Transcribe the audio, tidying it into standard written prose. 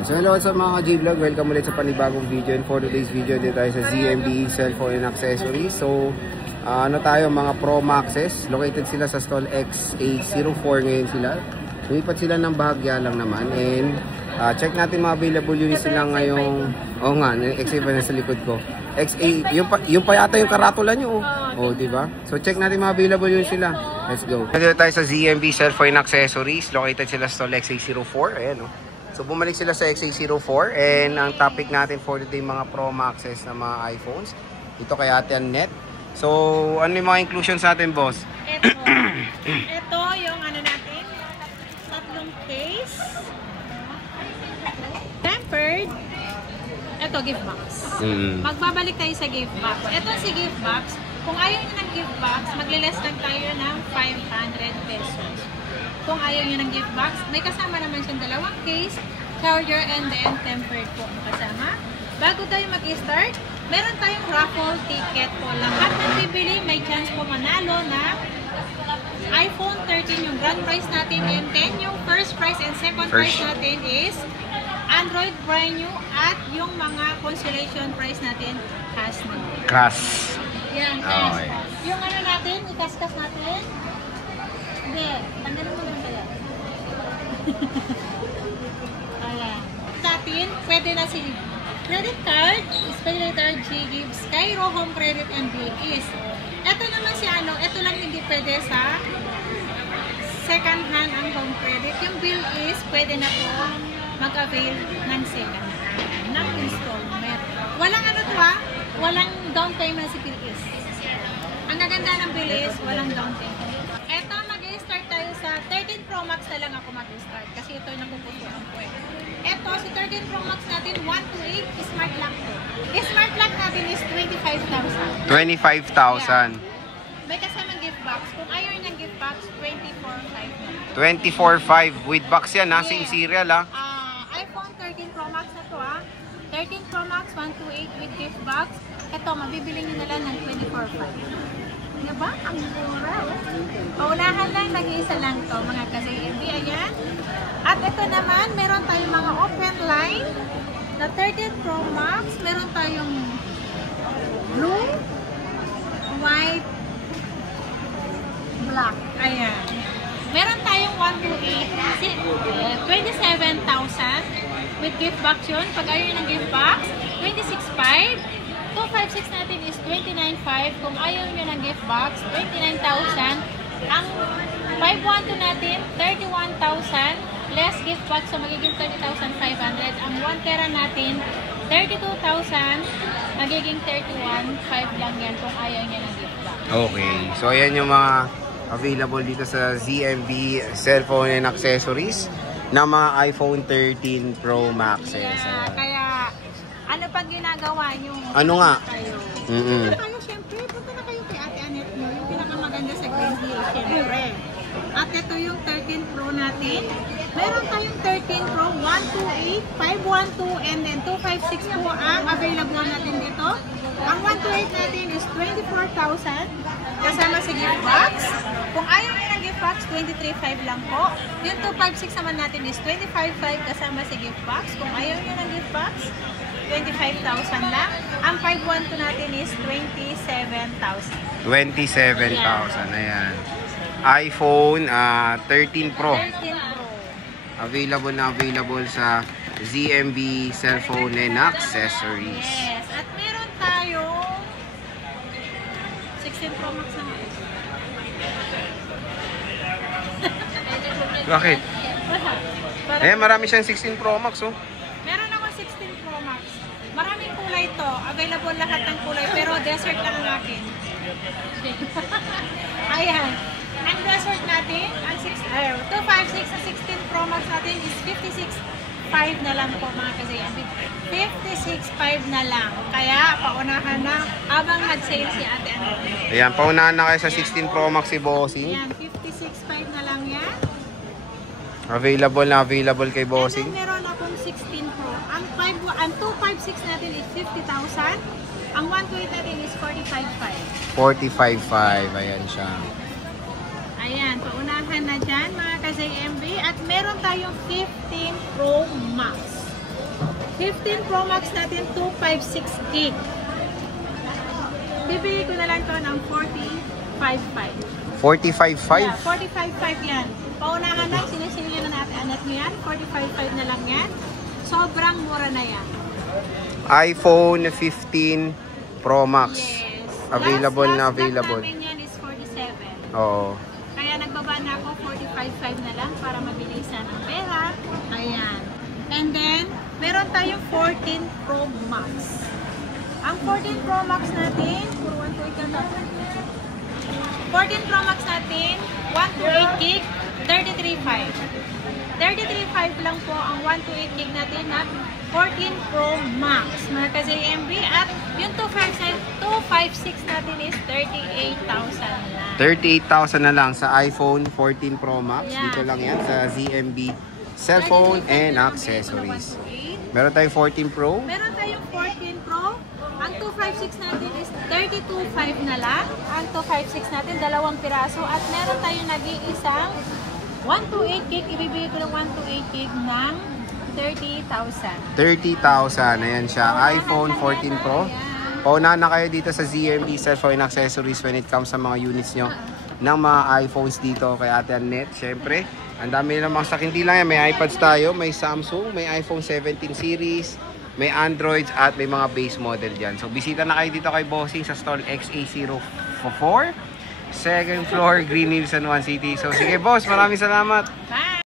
So hello sa mga J-Vlog, welcome ulit sa panibagong video. And for today's video, dito tayo sa ZMB Cellphone and Accessories. So ano tayo, mga Pro Maxes. Located sila sa stall XA04 ngayon sila. Lumipat sila ng bahagya lang naman. And check natin mga available units sila ngayong, oo nga, XA pa na sa likod ko. XA, yung pa yata yung karatula nyo. Oh, diba? So check natin mga available units sila. Let's go. Dito tayo sa ZMB Cellphone and Accessories. Located sila sa stall XA04. Ayan, oh. So bumalik sila sa XA04 and ang topic natin for today mga Pro Maxes na mga iPhones. Ito kay Ate Annette. So ano yung mga inclusions natin, boss? Ito yung ano natin, tatlong case, tempered, ito gift box. Magbabalik tayo sa gift box. Ito si gift box, kung ayaw nyo ng gift box, magle-less lang tayo ng 500 pesos. Kung ayaw nyo ng gift box, may kasama naman siyang dalawang case, charger, and then tempered po ang kasama. Bago tayo mag-start, meron tayong raffle ticket po. Lahat ng bibili, may chance po manalo na iPhone 13 yung grand prize natin, and then yung first prize and second prize natin is Android brand new, at yung mga consolation prize natin, cash na. Cash. Yan, cash. Okay. Yung ano natin, ikaskas natin. Hindi, tanggalin mo lang kaya. Ayan. Sa atin, pwede na si credit card, spell letter G, gives, Cairo, home credit, and bill is. Ito naman si ano, ito lang hindi pwede sa second hand ang home credit. Yung bill is, pwede na po mag-avail ng second hand, ng installment. Walang ano to ha, walang down payment si bill is. Ang gaganda ng bill is, walang down payment. Ito, mag-start tayo sa 13 Pro Max na lang ako mag-start kasi ito yung napupusuan ko eh. Ito, si 13 Pro Max natin, 128, smart lock to. Smart lock natin is 25,000. 25,000. Yeah. May kasamang gift box. Kung ayaw niyang gift box, 24,500. 24,500 with box yan ha, same serial ha. iPhone 13 Pro Max na to ha. 13 Pro Max, 128 with gift box. Ito, mabibili niyo na lang ng 24,500. Diba? Ang mura. Paunahan lang, nag-iisa lang to mga ka-ZMB. Ayan. At ito naman, meron tayong mga open line na 13 Pro Max. Meron tayong blue, white, black. Ayan. Meron tayong 128, 27,000 with gift box yun. Pag ayaw ng gift box, 26,500. 256 natin is 29,500. Kung ayaw nyo ng gift box, 29,000. Ang 512 natin, 31,000. Less gift box, so magiging 30,500. Ang 1 tera natin, 32,000. Magiging 31,500 lang yan kung ayaw nyo ng gift box. Okay, so ayan yung mga available dito sa ZMB Cellphone and Accessories na mga iPhone 13 Pro Maxes. Yeah, kaya ano pag ginagawa nyo? Ano nga? Punta kayo, syempre, punta na kayo kay Ate Annette nyo, yung pinakamaganda sa Green Hill, syempre. At ito yung 13 Pro natin. Meron tayong 13 Pro, 128, 512, and then 256 po ang available natin dito. Ang 128 natin is 24,000 kasama sa gift box. Kung ayaw nyo ng gift box, 23,500 lang po. Yung 256 naman natin is 25,500 kasama sa gift box. Kung ayaw nyo ng gift box, 25,000 lang. Ang 512 natin is 27,000. 27,000, ayan. iPhone 13 Pro. 13 Pro. Available na available sa ZMB Cellphone and Accessories. Yes. At meron tayong 16 Pro Max na. Bakit? Eh, marami siyang 16 Pro Max oh. Meron ako 16 Pro Max. Maraming kulay to. Available lahat ng kulay. Pero desert lang ang akin. Ayan. Ang desert natin, ang 256 sa 16 Pro Max natin is 56,500 na lang po mga ka-ZMB. 56,500 na lang. Kaya paunahan na habang nag-sale si Ate Annette. Ayan, paunahan na kayo sa 16 Pro Max si Bossing. Ayan, 56,500 na lang yan. Available na available kay Bossing. And then meron akong 16 Pro. Ang 256 natin is 50,000. Ang 128 natin is 45,500. 45,500. Ayan siya. Ayan, paunahan na dyan mga ka-ZMB. At meron tayong 15 Pro Max. 15 Pro Max natin, 256 gig. Bibili ko na lang to ng 45.5. 45.5? Yeah, 45.5 yan. Paunahan na, sinisilyo na natin anak mo yan. 45.5 na lang yan. Sobrang mura na yan. iPhone 15 Pro Max. Yes. Available last na available. namin yan is 47. Oo. Kaya nagbaba na ako 45.5 na lang para mabilisan ang pera. Ayan. And then, meron tayong 14 Pro Max. Ang 14 Pro Max natin, puro 128 na lang. 14 Pro Max natin, 128 gig, 33.5. 33.5 lang po ang 128 gig natin na 14 Pro Max. Mga ka-JMB at yung 256 natin is 38,000 lang. 38,000 na lang sa iPhone 14 Pro Max. Yeah. Dito lang yan sa ZMB Cellphone and Accessories. Meron tayong 14 Pro. Meron tayong 14 Pro. Ang 256 natin is 32.5 na lang. Ang 256 natin, dalawang piraso. At meron tayong nag-iisang 128 gig. Ibibigay ko ng 128 gig ng 30,000. 30,000. Ayan siya. iPhone 14 Pro. Paunahan na kayo dito sa ZMB Cellphone and Accessories when it comes sa mga units nyo ng mga iPhones dito kay Ate Annette. Siyempre, ang dami namang stock. Hindi lang yan. May iPads tayo, may Samsung, may iPhone 17 series, may Androids at may mga base model dyan. So, bisita na kayo dito kay Bossing sa stall XA04, second floor, Green Hills, San Juan City. So, sige boss, maraming salamat. Bye!